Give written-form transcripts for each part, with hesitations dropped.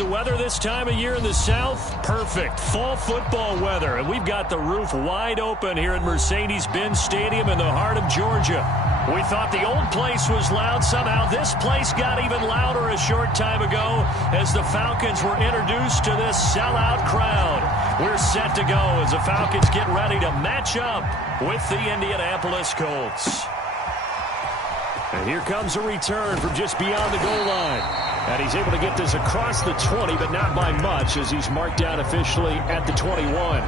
the weather this time of year in the South? Perfect. Fall football weather. And we've got the roof wide open here at Mercedes-Benz Stadium in the heart of Georgia. We thought the old place was loud. Somehow this place got even louder a short time ago as the Falcons were introduced to this sellout crowd. We're set to go as the Falcons get ready to match up with the Indianapolis Colts. And here comes a return from just beyond the goal line. And he's able to get this across the 20, but not by much as he's marked down officially at the 21.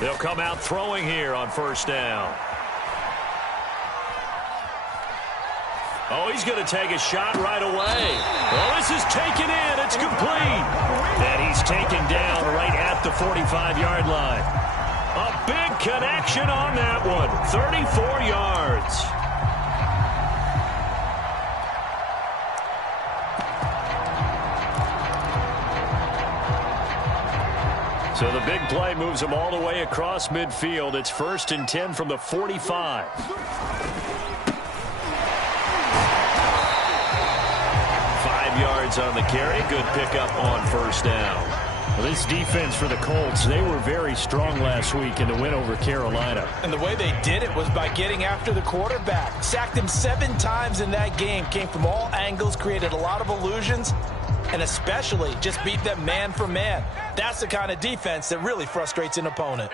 They'll come out throwing here on first down. Oh, he's going to take a shot right away. Oh, this is taken in. It's complete. And he's taken down right at the 45-yard line. A big connection on that one. 34 yards. So the big play moves him all the way across midfield. It's 1st and 10 from the 45. 5 yards on the carry. Good pickup on first down. Well, this defense for the Colts, they were very strong last week in the win over Carolina. And the way they did it was by getting after the quarterback. Sacked him 7 times in that game. Came from all angles, created a lot of illusions, and especially just beat them man for man. That's the kind of defense that really frustrates an opponent.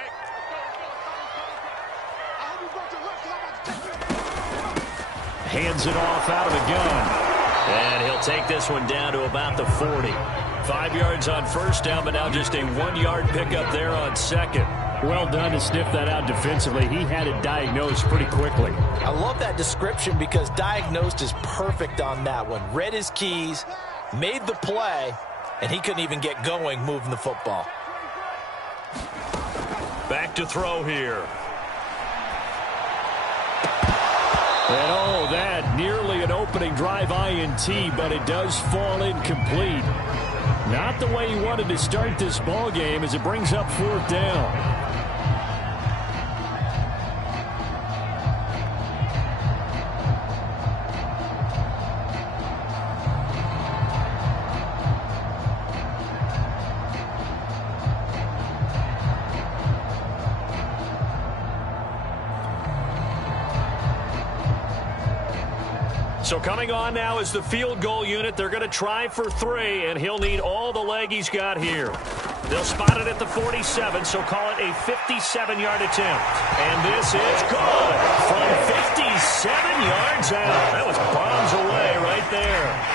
Hands it off out of the gun. And he'll take this one down to about the 40. 5 yards on first down, but now just a 1-yard pickup there on second. Well done to sniff that out defensively. He had it diagnosed pretty quickly. I love that description because diagnosed is perfect on that one. Read his keys, made the play, and he couldn't even get going moving the football. Back to throw here. And oh, that nearly an opening drive INT, but it does fall incomplete. Not the way he wanted to start this ball game as it brings up 4th down. So coming on now is the field goal unit. They're going to try for 3, and he'll need all the leg he's got here. They'll spot it at the 47, so call it a 57-yard attempt. And this is good from 57 yards out. That was bombs away right there.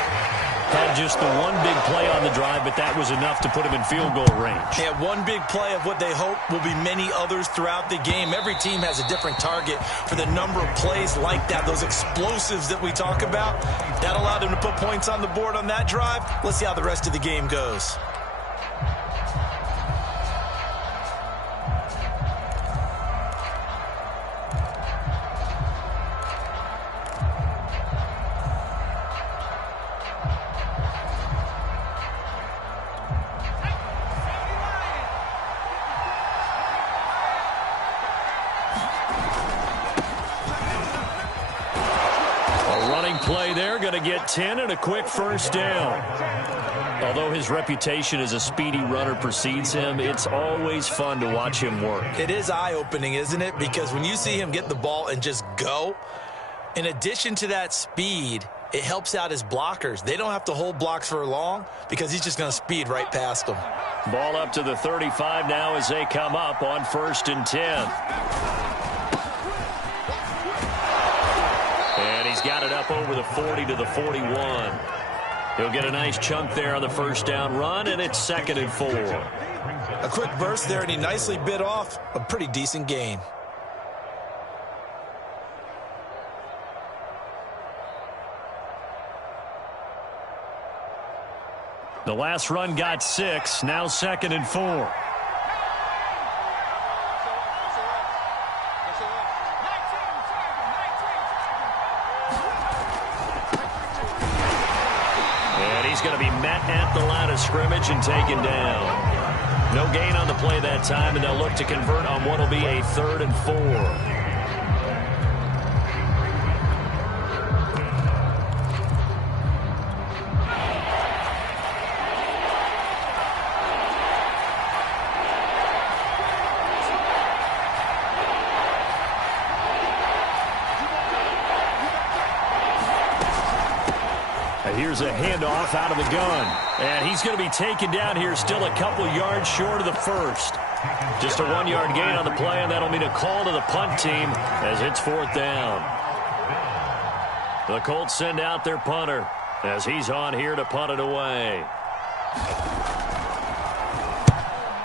Had just the one big play on the drive, but that was enough to put him in field goal range. Yeah, one big play of what they hope will be many others throughout the game. Every team has a different target for the number of plays like that, those explosives that we talk about. That allowed them to put points on the board on that drive. Let's see how the rest of the game goes. Play there, going to get 10 and a quick first down. Although his reputation as a speedy runner precedes him, it's always fun to watch him work. It is eye-opening, isn't it? Because when you see him get the ball and just go, in addition to that speed, it helps out his blockers. They don't have to hold blocks for long because he's just going to speed right past them. Ball up to the 35 now as they come up on 1st and 10. He's got it up over the 40 to the 41. He'll get a nice chunk there on the first down run, and it's 2nd and 4. A quick burst there, and he nicely bit off a pretty decent gain. The last run got 6, now 2nd and 4. coverage and taken down. No gain on the play that time, and they'll look to convert on what will be a 3rd and 4. Here's a handoff out of the gun. And he's going to be taken down here, still a couple yards short of the first. Just a 1-yard gain on the play, and that'll mean a call to the punt team as it's 4th down. The Colts send out their punter as he's on here to punt it away.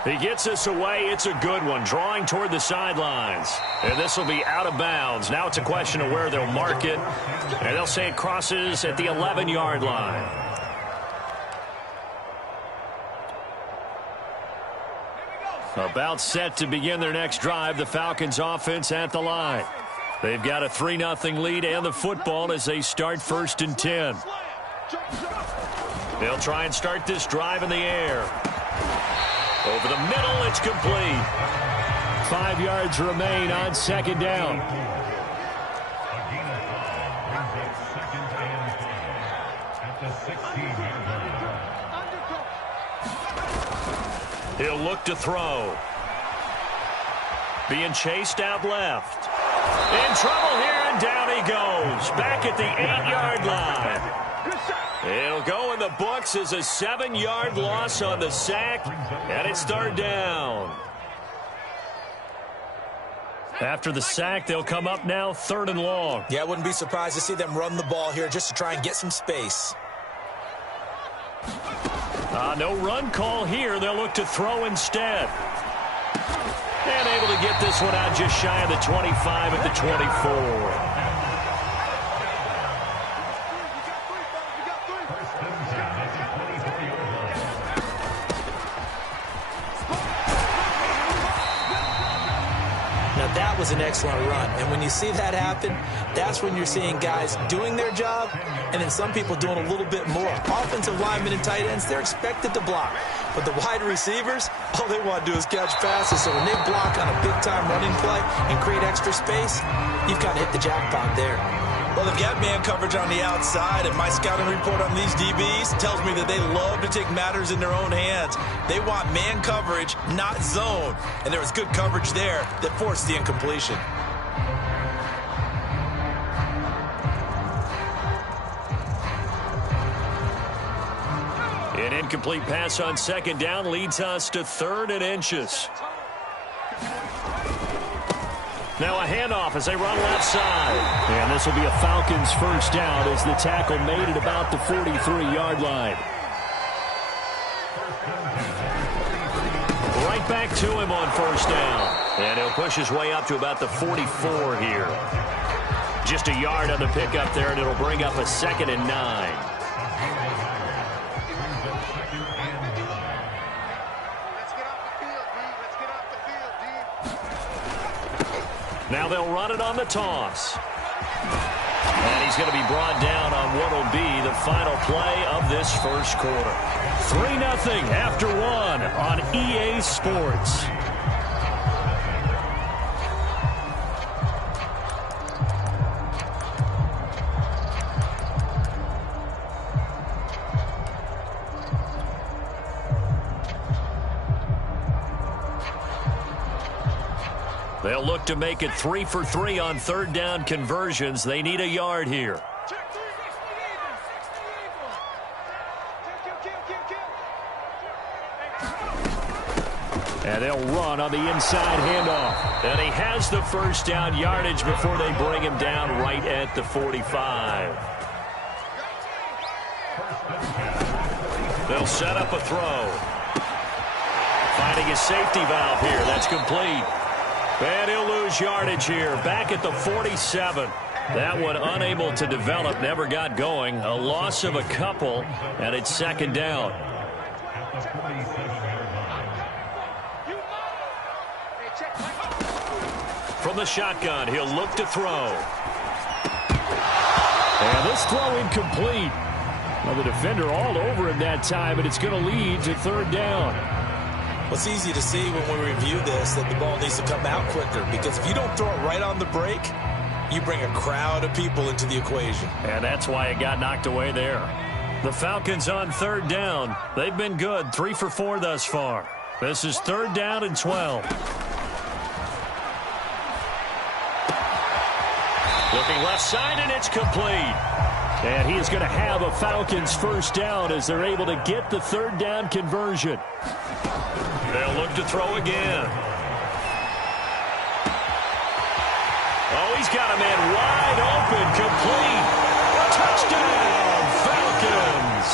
He gets this away. It's a good one, drawing toward the sidelines. And this will be out of bounds. Now it's a question of where they'll mark it. And they'll say it crosses at the 11-yard line. About set to begin their next drive, the Falcons offense at the line. They've got a 3-0 lead and the football as they start 1st and 10. They'll try and start this drive in the air. Over the middle, it's complete. 5 yards remain on 2nd down. He'll look to throw. Being chased out left. In trouble here, and down he goes. Back at the 8-yard line. It'll go in the books as a 7-yard loss on the sack, and it's 3rd down. After the sack, they'll come up now 3rd and long. Yeah, I wouldn't be surprised to see them run the ball here just to try and get some space. No run call here. They'll look to throw instead. And able to get this one out just shy of the 25 at the 24. That was an excellent run, and when you see that happen, that's when you're seeing guys doing their job, and then some people doing a little bit more. Offensive linemen and tight ends, they're expected to block, but the wide receivers, all they want to do is catch passes. So when they block on a big-time running play and create extra space, you've kind of hit the jackpot there. Well, they've got man coverage on the outside, and my scouting report on these DBs tells me that they love to take matters in their own hands. They want man coverage, not zone. And there was good coverage there that forced the incompletion. An incomplete pass on 2nd down leads us to 3rd and inches. Now a handoff as they run left side. And this will be a Falcons 1st down as the tackle made it about the 43-yard line. Right back to him on 1st down. And he'll push his way up to about the 44 here. Just a yard on the pickup there, and it'll bring up a 2nd and 9. Now they'll run it on the toss. And he's going to be brought down on what will be the final play of this 1st quarter. 3-0 after 1 on EA Sports. They'll look to make it 3 for 3 on 3rd down conversions. They need a yard here. And they'll run on the inside handoff. And he has the 1st down yardage before they bring him down right at the 45. They'll set up a throw. Finding a safety valve here. That's complete. And he'll lose yardage here. Back at the 47. That one unable to develop. Never got going. A loss of a couple. And it's 2nd down. From the shotgun, he'll look to throw. And this throw incomplete. Well, the defender all over him that time, and it's going to lead to third down. Well, it's easy to see when we review this that the ball needs to come out quicker, because if you don't throw it right on the break, you bring a crowd of people into the equation. And that's why it got knocked away there. The Falcons on third down. They've been good, 3 for 4 thus far. This is third down and 12. Looking left side, and it's complete. And he is going to have a Falcons first down as they're able to get the third down conversion. They'll look to throw again. Oh, he's got a man wide open, complete. Touchdown, Falcons.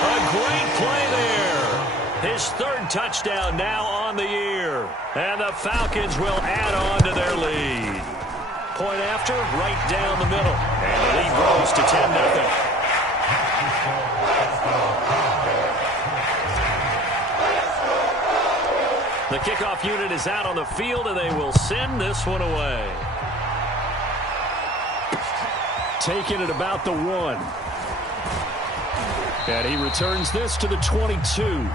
A great play there. His third touchdown now on the year. And the Falcons will add on to their lead. Point after, right down the middle. And the lead grows to 10-0. The kickoff unit is out on the field, and they will send this one away. Taking it about the 1. And he returns this to the 22.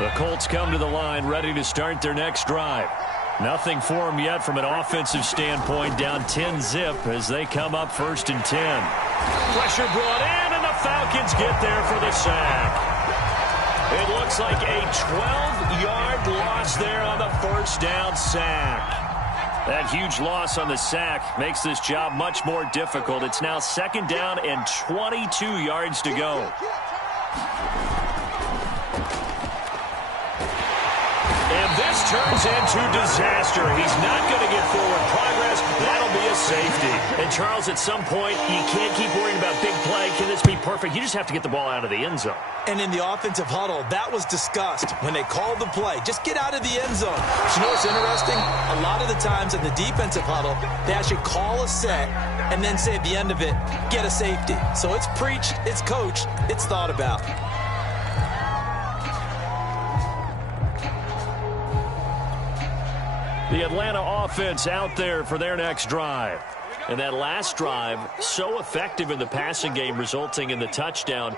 The Colts come to the line, ready to start their next drive. Nothing for them yet from an offensive standpoint, down 10-zip as they come up 1st and 10. Pressure brought in, and the Falcons get there for the sack. It looks like a 12-yard loss there on the first down sack. That huge loss on the sack makes this job much more difficult. It's now 2nd down and 22 yards to go. And this turns into disaster. He's not going to get forward progress. That'll be a safety. And, Charles, at some point, you can't keep worrying about big play. Can this be perfect? You just have to get the ball out of the end zone. And in the offensive huddle, that was discussed when they called the play. Just get out of the end zone. But you know what's interesting? A lot of the times in the defensive huddle, they actually call a set and then say at the end of it, get a safety. So it's preached, it's coached, it's thought about. The Atlanta offense out there for their next drive. And that last drive, so effective in the passing game, resulting in the touchdown.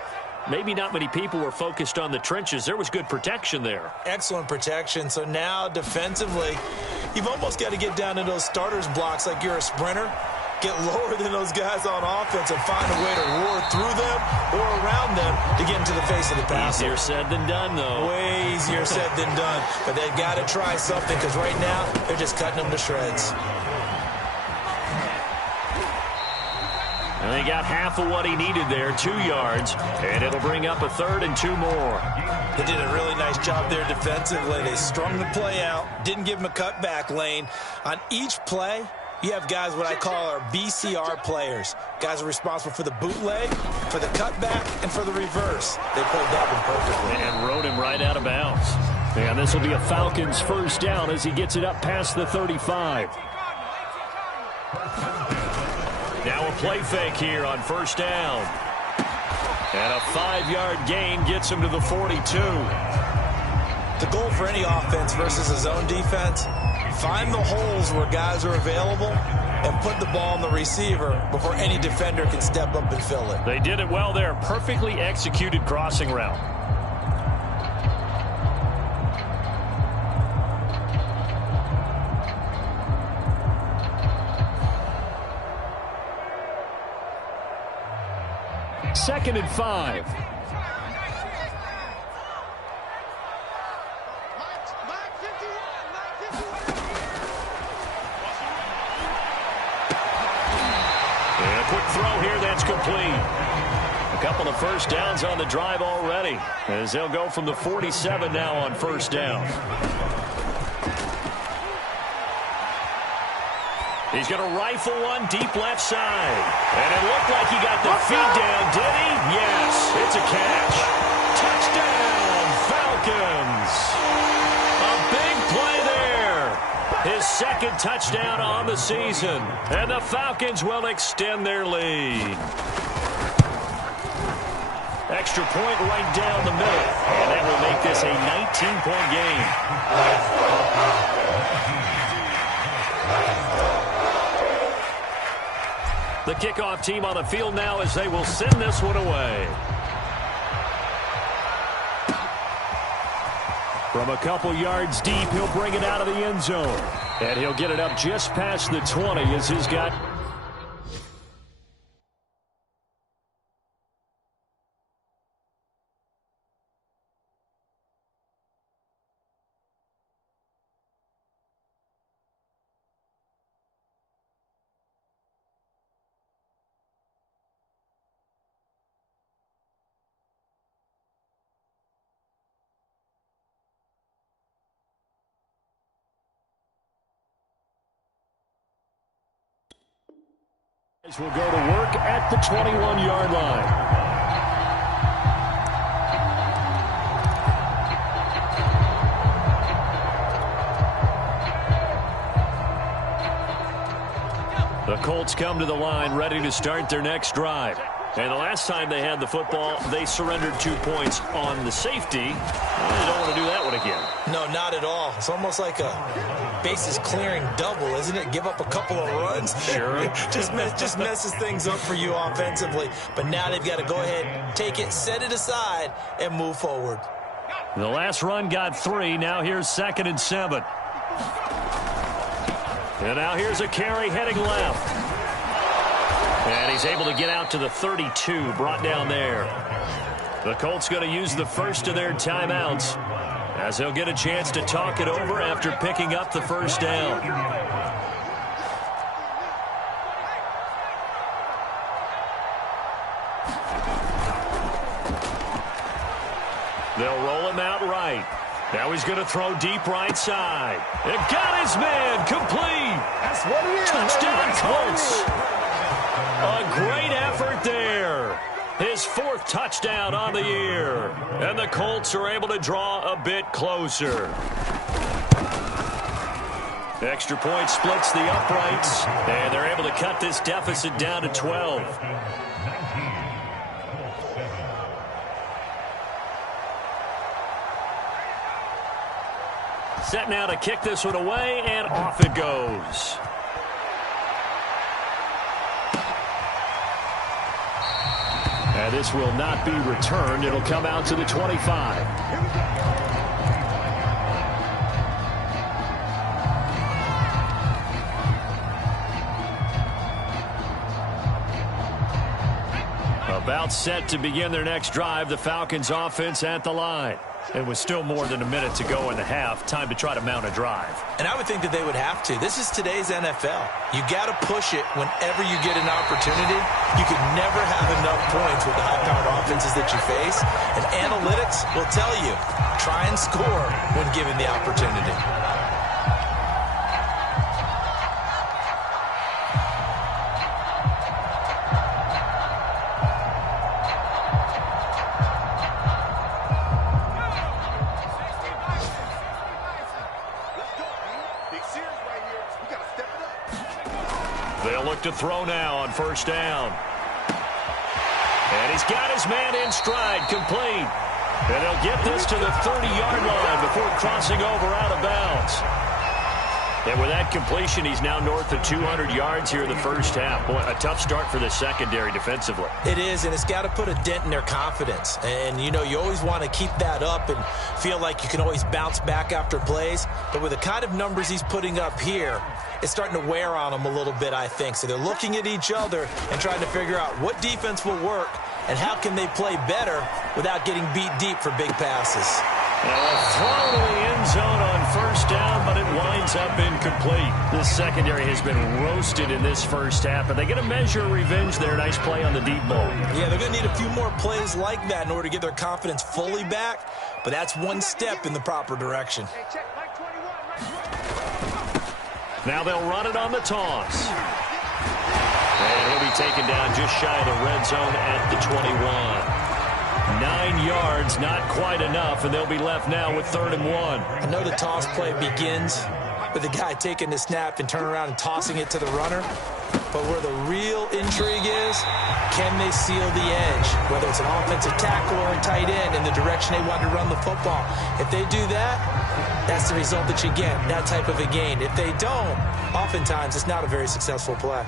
Maybe not many people were focused on the trenches. There was good protection there. Excellent protection. So now defensively, you've almost got to get down to those starters blocks like you're a sprinter. Get lower than those guys on offense and find a way to roar through them or around them to get into the face of the passer. Easier said than done, though. Way easier said than done. But they've got to try something, because right now they're just cutting them to shreds. And they got half of what he needed there, 2 yards, and it'll bring up a 3rd and 2 more. They did a really nice job there defensively. They strung the play out, didn't give him a cutback lane. On each play, you have guys what I call our BCR players. Guys are responsible for the bootleg, for the cutback, and for the reverse. They played that one perfectly. And rode him right out of bounds. And this will be a Falcons first down as he gets it up past the 35. Now a play fake here on first down. And a 5-yard gain gets him to the 42. The goal for any offense versus a zone defense, find the holes where guys are available and put the ball on the receiver before any defender can step up and fill it. They did it well there. Perfectly executed crossing route. Second and 5. Quick throw here, that's complete. A couple of first downs on the drive already, as they'll go from the 47 now on first down. He's going to rifle one deep left side. And it looked like he got the feet down, did he? Yes, it's a catch. Touchdown, Falcons. A big play there. His second touchdown on the season. And the Falcons will extend their lead. Extra point right down the middle. And that will make this a 19-point game. The kickoff team on the field now as they will send this one away. From a couple yards deep, he'll bring it out of the end zone. And he'll get it up just past the 20 as he's got... will go to work at the 21-yard line. The Colts come to the line ready to start their next drive. And the last time they had the football, they surrendered 2 points on the safety. Well, they don't want to do that one again. No, not at all. It's almost like a bases clearing double, isn't it? Give up a couple of runs. Sure. just messes things up for you offensively. But now they've got to go ahead, take it, set it aside, and move forward. The last run got 3. Now here's 2nd and 7. And now here's a carry heading left. And he's able to get out to the 32, brought down there. The Colts going to use the first of their timeouts as they'll get a chance to talk it over after picking up the first down. They'll roll him out right. Now he's going to throw deep right side. It got his man complete. That's what it is. Touchdown Colts. A great effort there. His 4th touchdown on the year. And the Colts are able to draw a bit closer. The extra point splits the uprights. And they're able to cut this deficit down to 12. Set now to kick this one away, and off it goes. And this will not be returned. It'll come out to the 25. About set to begin their next drive, the Falcons offense at the line. And with still more than a minute to go in the half, time to try to mount a drive. And I would think that they would have to. This is today's NFL. You got to push it whenever you get an opportunity. You could never have enough points with the high-powered offenses that you face. And analytics will tell you, try and score when given the opportunity. They'll look to throw now on first down. And he's got his man in stride, complete. And they'll get this to the 30-yard line before crossing over out of bounds. And with that completion, he's now north of 200 yards here in the first half. Boy, a tough start for the secondary defensively. It is, and it's got to put a dent in their confidence. And, you know, you always want to keep that up and feel like you can always bounce back after plays. But with the kind of numbers he's putting up here, it's starting to wear on them a little bit, I think. So they're looking at each other and trying to figure out what defense will work and how can they play better without getting beat deep for big passes. A throw to the end zone on first down, but it winds up incomplete. This secondary has been roasted in this first half, and they get a measure of revenge there. Nice play on the deep ball. Yeah, they're going to need a few more plays like that in order to get their confidence fully back, but that's one step in the proper direction. Now they'll run it on the toss. And he'll be taken down just shy of the red zone at the 21. 9 yards, not quite enough, and they'll be left now with 3rd and 1. I know the toss play begins with the guy taking the snap and turning around and tossing it to the runner. But where the real intrigue is, can they seal the edge? Whether it's an offensive tackle or a tight end in the direction they want to run the football. If they do that, that's the result that you get, that type of a gain. If they don't, oftentimes it's not a very successful play.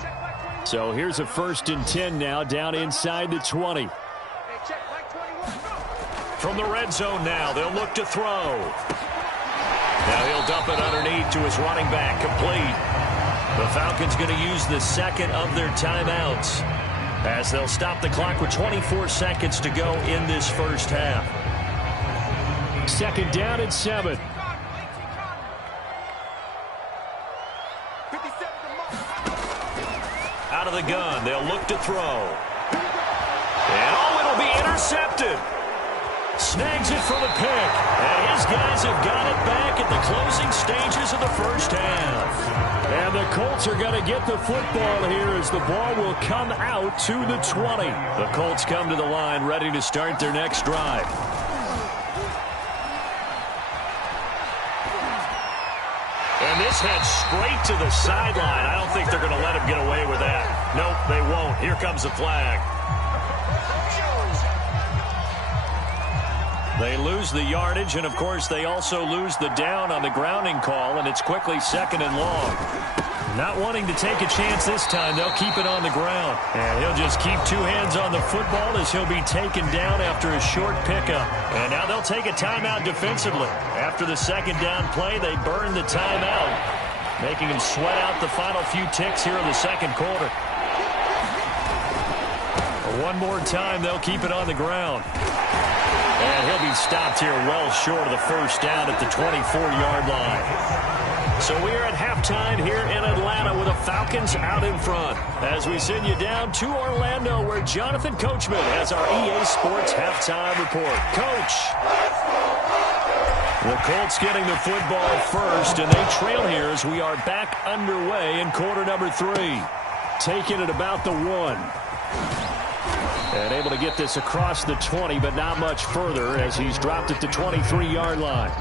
So here's a 1st and 10 now, down inside the 20. From the red zone now, they'll look to throw. Now he'll dump it underneath to his running back, complete. The Falcons going to use the second of their timeouts as they'll stop the clock with 24 seconds to go in this first half. 2nd down and 7. Out of the gun, they'll look to throw. And it'll be intercepted. Snags it for the pick. And his guys have got it back at the closing stages of the first half. And the Colts are going to get the football here as the ball will come out to the 20. The Colts come to the line ready to start their next drive. And this heads straight to the sideline. I don't think they're going to let him get away with that. Nope, they won't. Here comes the flag. They lose the yardage, and, of course, they also lose the down on the grounding call, and it's quickly 2nd and long. Not wanting to take a chance this time, they'll keep it on the ground. And he'll just keep 2 hands on the football as he'll be taken down after a short pickup. And now they'll take a timeout defensively. After the 2nd down play, they burn the timeout, making him sweat out the final few ticks here in the 2nd quarter. One more time, they'll keep it on the ground. And he'll be stopped here well short of the first down at the 24-yard line. So we are at halftime here in Atlanta with the Falcons out in front. As we send you down to Orlando where Jonathan Coachman has our EA Sports halftime report. Coach. The Colts getting the football first, and they trail here as we are back underway in quarter number 3. Taking it about the 1. And able to get this across the 20, but not much further as he's dropped it to 23-yard line.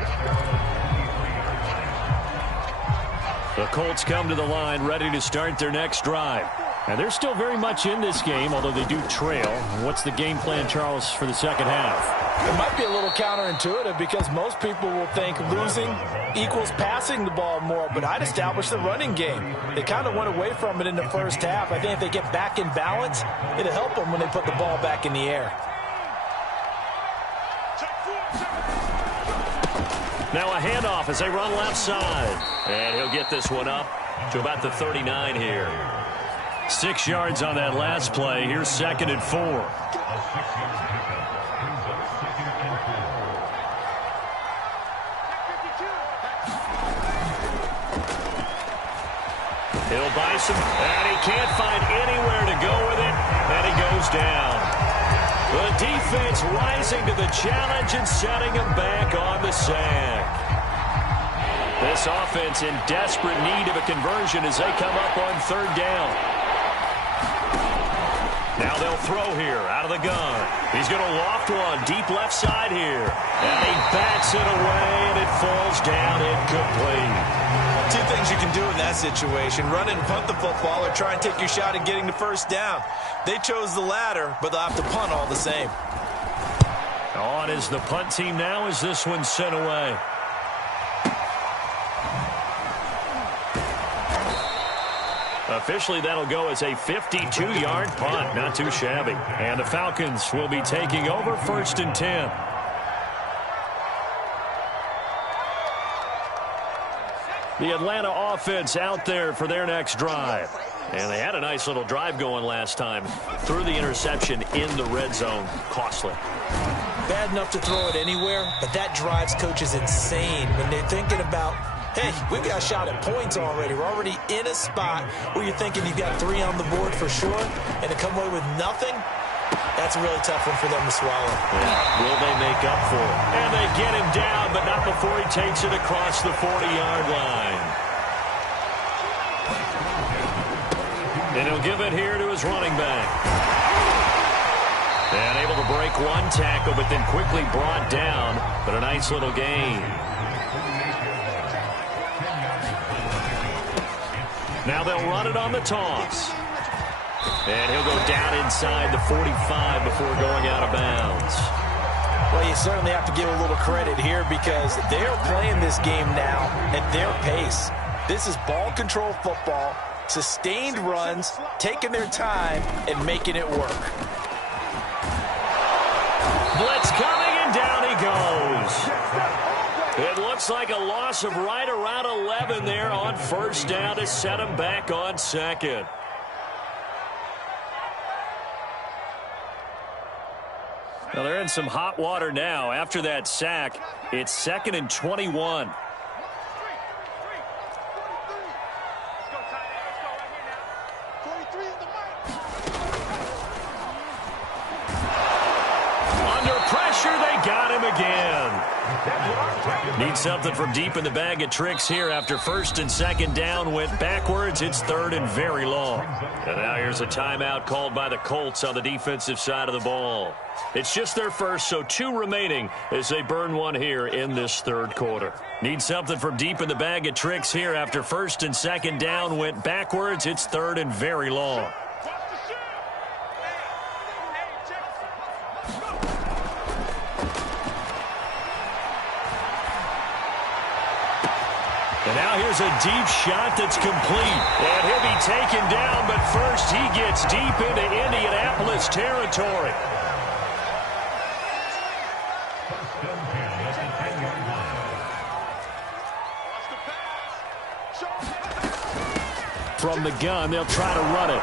The Colts come to the line ready to start their next drive. And they're still very much in this game, although they do trail. What's the game plan, Charles, for the second half? It might be a little counterintuitive because most people will think losing equals passing the ball more, but I'd establish the running game. They kind of went away from it in the first half. I think if they get back in balance, it'll help them when they put the ball back in the air. Now a handoff as they run left side. And he'll get this one up to about the 39 here. 6 yards on that last play. Here's 2nd and 4. He'll buy some, and he can't find anywhere to go with it, and he goes down. The defense rising to the challenge and setting him back on the sack. This offense in desperate need of a conversion as they come up on 3rd down. Now they'll throw here out of the gun. He's going to loft one deep left side here. And he bats it away, and it falls down incomplete. 2 things you can do in that situation. Run and punt the football or try and take your shot at getting the first down. They chose the latter, but they'll have to punt all the same. On is the punt team now as this one's sent away. Officially, that'll go as a 52-yard punt. Not too shabby. And the Falcons will be taking over 1st and 10. The Atlanta offense out there for their next drive. And they had a nice little drive going last time. Threw the interception in the red zone. Costly. Bad enough to throw it anywhere, but that drives coaches insane when they're thinking about, hey, we've got a shot at points already. We're already in a spot where you're thinking you've got 3 on the board for sure, and to come away with nothing, that's a really tough one for them to swallow. Yeah. Will they make up for it? And they get him down, but not before he takes it across the 40-yard line. And he'll give it here to his running back. And able to break one tackle, but then quickly brought down. But a nice little gain. Now they'll run it on the toss. And he'll go down inside the 45 before going out of bounds. Well, you certainly have to give a little credit here because they're playing this game now at their pace. This is ball control football, sustained runs, taking their time, and making it work. Blitz coming, and down he goes. It looks like a loss of right around 11 there on first down to set him back on second. Well, they're in some hot water now. After that sack, it's 2nd and 21. Under pressure, they got him again. Need something from deep in the bag of tricks here after first and second down went backwards. It's 3rd and very long. And now here's a timeout called by the Colts on the defensive side of the ball. It's just their first, so 2 remaining as they burn one here in this 3rd quarter. Need something from deep in the bag of tricks here after first and second down went backwards. It's 3rd and very long. And now here's a deep shot that's complete. And he'll be taken down, but first he gets deep into Indianapolis territory. From the gun, they'll try to run it.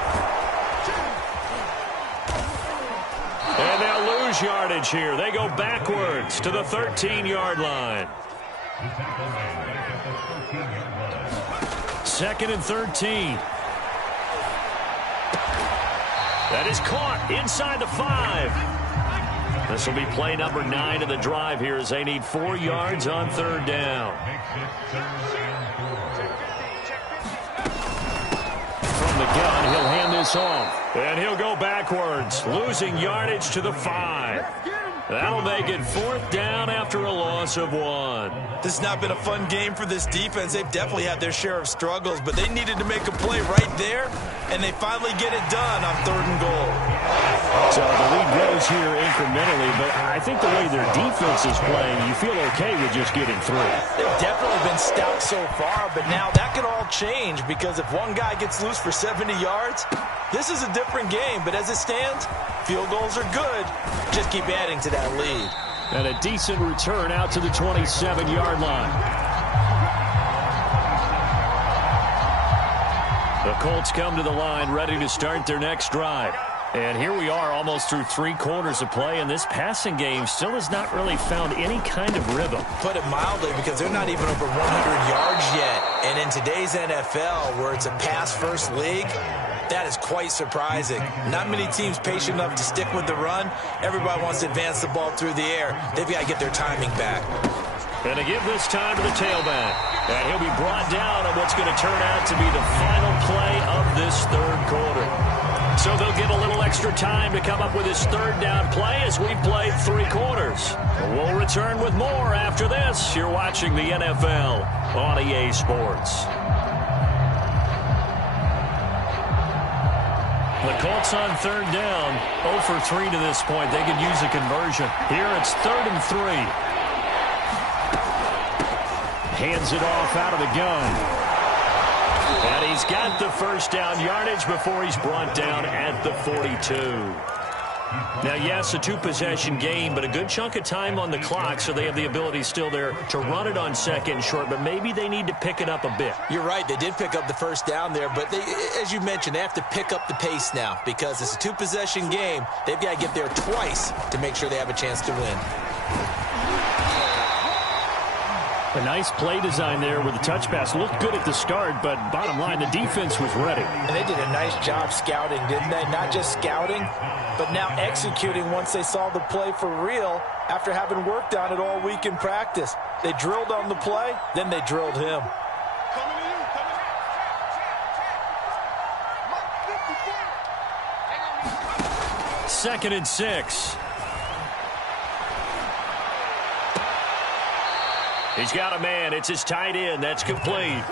And they'll lose yardage here. They go backwards to the 13-yard line. 2nd and 13. That is caught inside the 5. This will be play number 9 of the drive here as they need 4 yards on 3rd down. From the gun, he'll hand this off. And he'll go backwards, losing yardage to the 5. That'll make it 4th down after a loss of 1. This has not been a fun game for this defense. They've definitely had their share of struggles, but they needed to make a play right there, and they finally get it done on 3rd and goal. So the lead grows here incrementally, but I think the way their defense is playing, you feel okay with just getting 3. They've definitely been stout so far, but now that could all change because if one guy gets loose for 70 yards, this is a different game. But as it stands, field goals are good. Just keep adding to that lead. And a decent return out to the 27-yard line. The Colts come to the line ready to start their next drive. And here we are almost through 3 quarters of play, and this passing game still has not really found any kind of rhythm. Put it mildly, because they're not even over 100 yards yet. And in today's NFL, where it's a pass-first league, that is quite surprising. Not many teams patient enough to stick with the run. Everybody wants to advance the ball through the air. They've got to get their timing back. And to give this time to the tailback. And he'll be brought down on what's going to turn out to be the final play of this 3rd quarter. So they'll get a little extra time to come up with his 3rd down play as we played 3 quarters. We'll return with more after this. You're watching the NFL on EA Sports. The Colts on 3rd down, 0 for 3 to this point. They could use a conversion. Here it's 3rd and 3. Hands it off out of the gun. And he's got the first down yardage before he's brought down at the 42. Now, yes, a 2-possession game, but a good chunk of time on the clock, so they have the ability still there to run it on 2nd and short, but maybe they need to pick it up a bit. You're right. They did pick up the first down there, but they, as you mentioned, they have to pick up the pace now because it's a 2-possession game. They've got to get there twice to make sure they have a chance to win. A nice play design there with the touch pass. Looked good at the start, but bottom line, the defense was ready. And they did a nice job scouting, didn't they? Not just scouting, but now executing once they saw the play for real after having worked on it all week in practice. They drilled on the play, then they drilled him. 2nd and 6. He's got a man. It's his tight end. That's complete.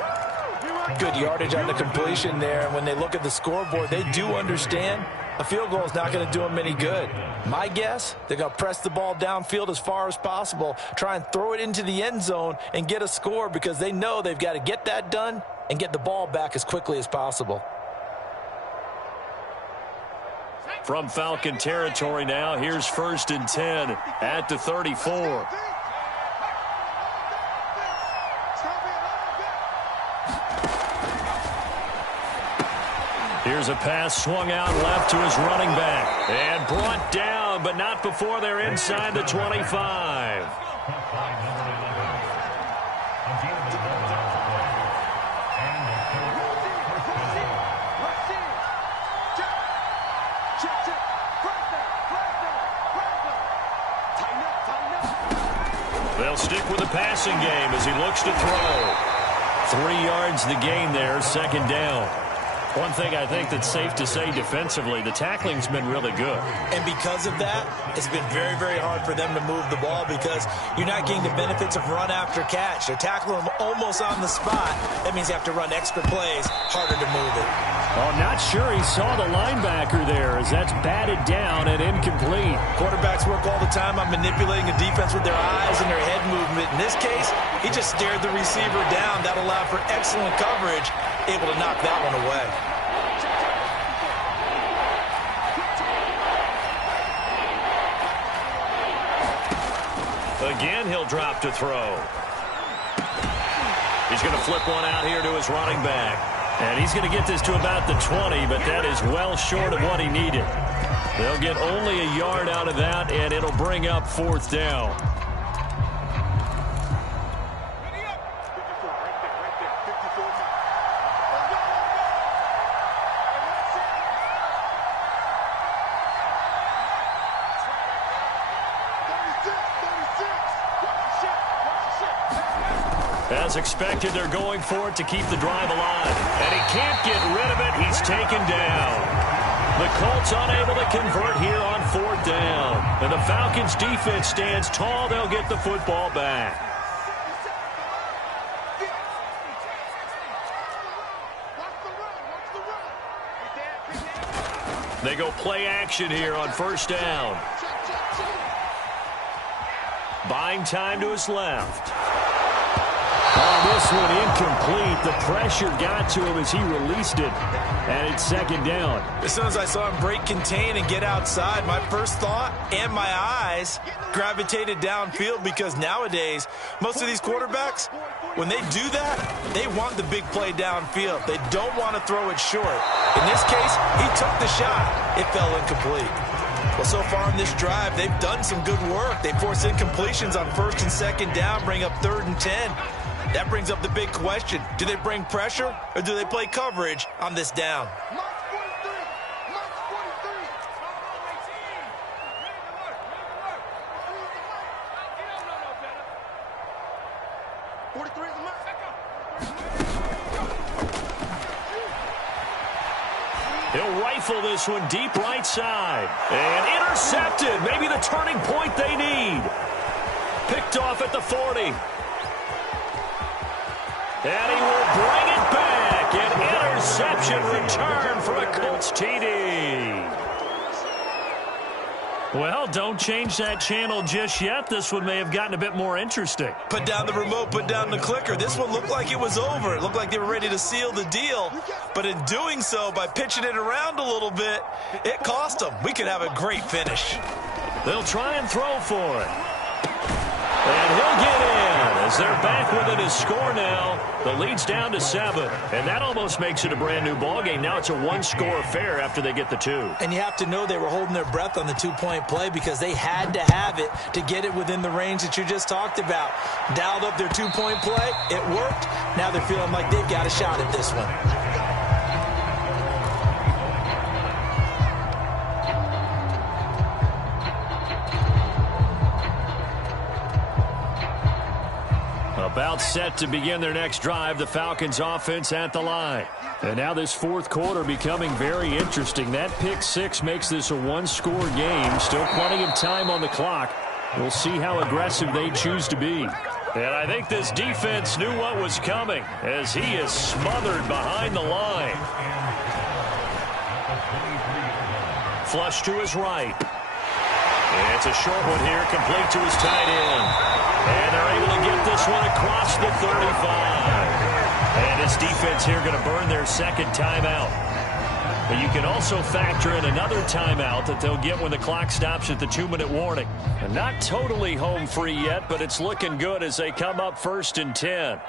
Good yardage on the completion there. And when they look at the scoreboard, they do understand a field goal is not going to do them any good. My guess, they're going to press the ball downfield as far as possible, try and throw it into the end zone and get a score because they know they've got to get that done and get the ball back as quickly as possible. From Falcon territory now, here's 1st and 10 at the 34. Here's a pass swung out left to his running back. And brought down, but not before they're inside the 25. They'll stick with the passing game as he looks to throw. 3 yards the gain there, 2nd down. One thing I think that's safe to say defensively, the tackling's been really good. And because of that, it's been very, very hard for them to move the ball because you're not getting the benefits of run after catch. They're tackling them almost on the spot. That means you have to run extra plays, harder to move it. Oh, not sure he saw the linebacker there as that's batted down and incomplete. Quarterbacks work all the time on manipulating a defense with their eyes and their head movement. In this case, he just stared the receiver down. That allowed for excellent coverage, able to knock that one away. Again, he'll drop to throw. He's going to flip one out here to his running back. And he's going to get this to about the 20, but that is well short of what he needed. They'll get only a yard out of that, and it'll bring up 4th down. As expected, they're going for it to keep the drive alive. And he can't get rid of it. He's taken down. The Colts unable to convert here on 4th down. And the Falcons defense stands tall. They'll get the football back. They go play action here on 1st down. Buying time to his left. Oh, this one incomplete. The pressure got to him as he released it. And it's 2nd down. As soon as I saw him break contain and get outside, my first thought and my eyes gravitated downfield because nowadays, most of these quarterbacks, when they do that, they want the big play downfield. They don't want to throw it short. In this case, he took the shot. It fell incomplete. Well, so far in this drive, they've done some good work. They force incompletions on 1st and 2nd down, bring up 3rd and 10. That brings up the big question. Do they bring pressure or do they play coverage on this down? He'll rifle this one deep right side. And intercepted. Maybe the turning point they need. Picked off at the 40. And he will bring it back. An interception return for a Colts TD. Well, don't change that channel just yet. This one may have gotten a bit more interesting. Put down the remote, put down the clicker. This one looked like it was over. It looked like they were ready to seal the deal. But in doing so, by pitching it around a little bit, it cost them. We could have a great finish. They'll try and throw for it. And he'll get in as they're back within his score now. The lead's down to 7. And that almost makes it a brand-new ballgame. Now it's a one-score affair after they get the 2. And you have to know they were holding their breath on the two-point play because they had to have it to get it within the range that you just talked about. Dialed up their two-point play. It worked. Now they're feeling like they've got a shot at this one. About set to begin their next drive, the Falcons offense at the line. And now this 4th quarter becoming very interesting. That pick 6 makes this a one-score game. Still plenty of time on the clock. We'll see how aggressive they choose to be. And I think this defense knew what was coming as he is smothered behind the line. Flush to his right. And it's a short one here, complete to his tight end. And they're able to get this one across the 35. And this defense here going to burn their second timeout. But you can also factor in another timeout that they'll get when the clock stops at the 2-minute warning. And not totally home free yet, but it's looking good as they come up 1st and 10.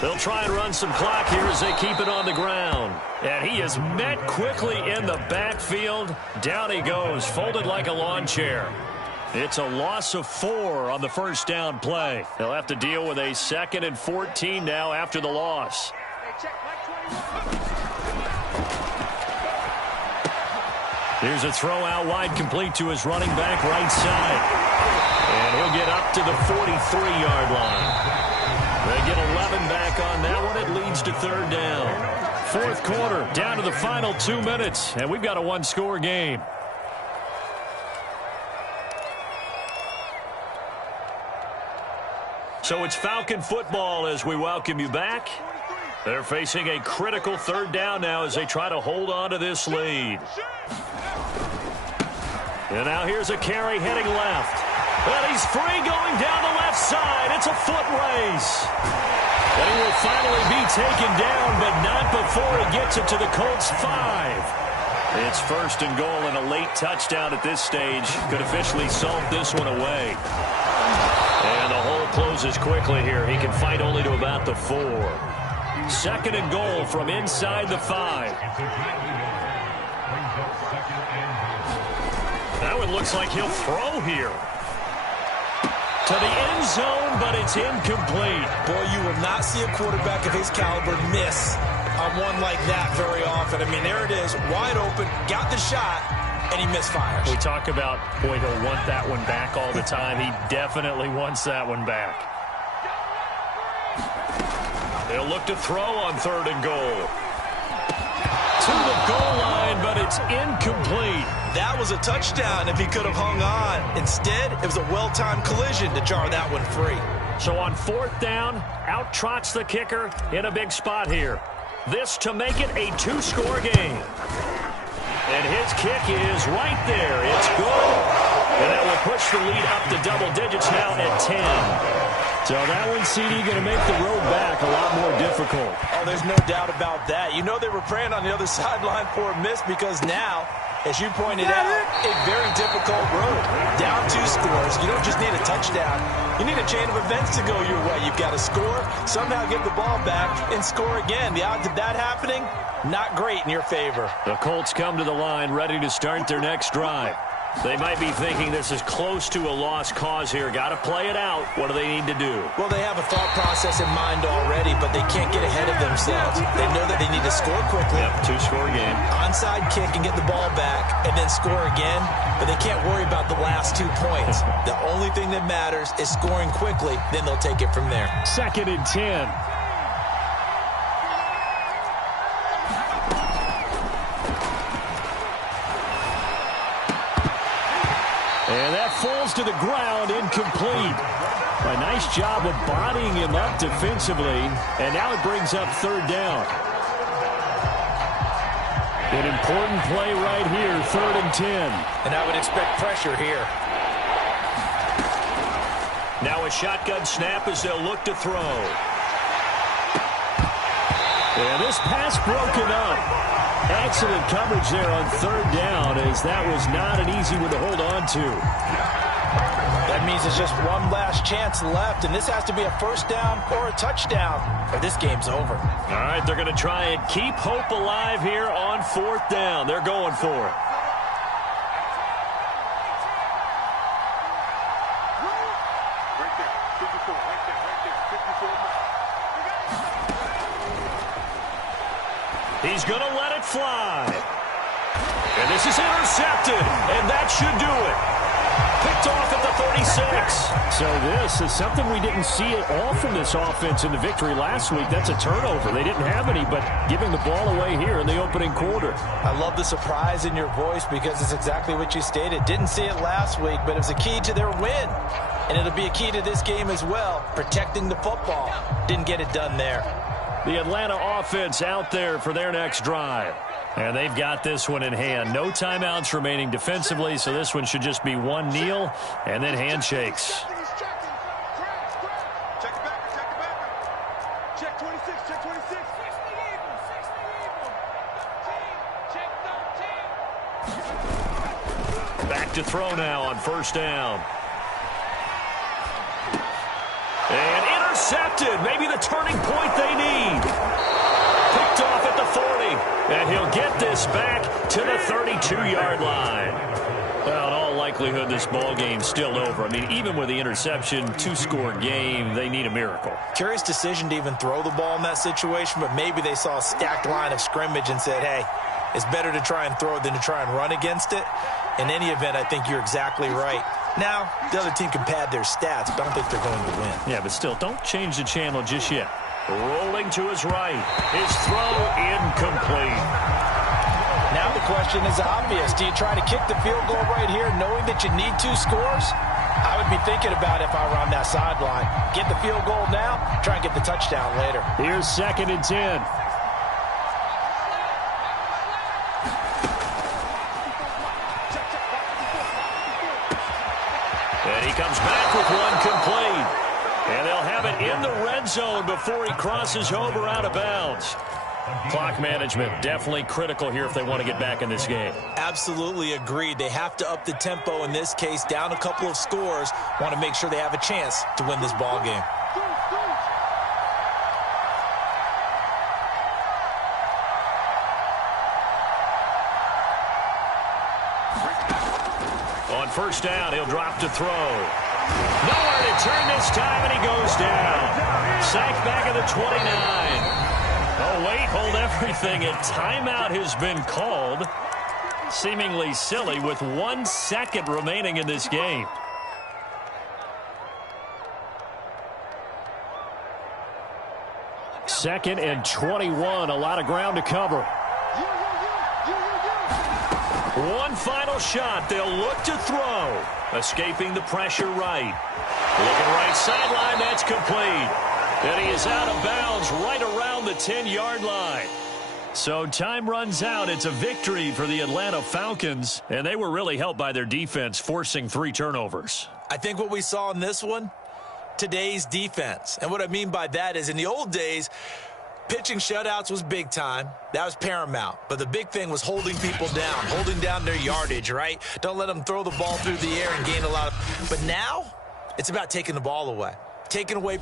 They'll try and run some clock here as they keep it on the ground. And he is met quickly in the backfield. Down he goes, folded like a lawn chair. It's a loss of 4 on the first down play. They'll have to deal with a 2nd and 14 now after the loss. Here's a throw out wide, complete to his running back right side. And he'll get up to the 43-yard line. They get 11 back on that one. It leads to 3rd down. 4th quarter, down to the final 2 minutes, and we've got a 1-score game. So it's Falcon football as we welcome you back. They're facing a critical 3rd down now as they try to hold on to this lead. And now here's a carry heading left. And he's free going down the left side. It's a foot race. And he will finally be taken down, but not before he gets it to the Colts 5. It's 1st and goal, and a late touchdown at this stage could officially solve this one away. And the hole closes quickly here. He can fight only to about the 4. 2nd and goal from inside the 5. That one looks like he'll throw here. To the end zone, but it's incomplete. Boy, you will not see a quarterback of his caliber miss on one like that very often. I mean, there it is, wide open, got the shot, and he misfires. We talk about, boy, he'll want that one back all the time. He definitely wants that one back. They'll look to throw on 3rd and goal. To the goal line, but it's incomplete. That was a touchdown if he could have hung on. Instead, it was a well-timed collision to jar that one free. So on 4th down, out trots the kicker in a big spot here. This to make it a 2-score game. And his kick is right there. It's good. And that will push the lead up to double digits now at 10. So that one, CD, going to make the road back a lot more difficult. Oh, there's no doubt about that. You know they were praying on the other sideline for a miss because now, as you pointed out, a very difficult road. Down 2 scores. You don't just need a touchdown. You need a chain of events to go your way. You've got to score, somehow get the ball back, and score again. The odds of that happening, not great in your favor. The Colts come to the line ready to start their next drive. They might be thinking this is close to a lost cause here. Got to play it out. What do they need to do? Well, they have a thought process in mind already, but they can't get ahead of themselves. They know that they need to score quickly. Yep, 2-score game. Onside kick and get the ball back and then score again, but they can't worry about the last 2 points. The only thing that matters is scoring quickly, then they'll take it from there. 2nd and 10. And that falls to the ground, incomplete. A nice job of bodying him up defensively, and now it brings up 3rd down. An important play right here, 3rd and 10. And I would expect pressure here. Now a shotgun snap as they'll look to throw. And this pass broken up. Excellent coverage there on 3rd down, as that was not an easy one to hold on to. That means there's just one last chance left, and this has to be a 1st down or a touchdown, or this game's over. All right, they're going to try and keep hope alive here on 4th down. They're going for it. He's going to let it fly. And this is intercepted, and that should do it. picked off at the 36. So this is something we didn't see at all from this offense in the victory last week. That's a turnover. They didn't have any, but giving the ball away here in the opening quarter. I love the surprise in your voice because it's exactly what you stated. Didn't see it last week, but it was a key to their win. And it'll be a key to this game as well, protecting the football. Didn't get it done there. The Atlanta offense out there for their next drive. And they've got this one in hand. No timeouts remaining defensively, so this one should just be one kneel and then handshakes. Back to throw now on first down. And intercepted. Maybe the turning point they need. Picked off at the 40. And he'll get this back to the 32-yard line. Well, in all likelihood, this ball game's still over. I mean, even with the interception, two-score game, they need a miracle. Curious decision to even throw the ball in that situation, but maybe they saw a stacked line of scrimmage and said, hey, it's better to try and throw than to try and run against it. In any event, I think you're exactly right. Now, the other team can pad their stats, but I don't think they're going to win. Yeah, but still, don't change the channel just yet. Rolling to his right. His throw incomplete. Now the question is obvious. Do you try to kick the field goal right here knowing that you need 2 scores? I would be thinking about it if I were on that sideline. Get the field goal now, try and get the touchdown later. Here's 2nd and 10. And he comes back with one complete. And they'll have it in the red zone before he crosses over out of bounds. Clock management definitely critical here if they want to get back in this game. Absolutely agreed. They have to up the tempo in this case, down a couple of scores. Want to make sure they have a chance to win this ball game. On first down, he'll drop to throw. Nowhere to turn this time, and he goes down. Sacked back at the 29. Oh, wait, hold everything. A timeout has been called. Seemingly silly with 1 second remaining in this game. Second and 21, a lot of ground to cover. One final shot. They'll look to throw. Escaping the pressure right. Looking right sideline. That's complete. And he is out of bounds right around the 10-yard line. So time runs out. It's a victory for the Atlanta Falcons. And they were really helped by their defense, forcing 3 turnovers. I think what we saw in this one, today's defense. And what I mean by that is in the old days, pitching shutouts was big time. That was paramount. But the big thing was holding people down, holding down their yardage, right? Don't let them throw the ball through the air and gain a lot of... But now, it's about taking the ball away. Taking away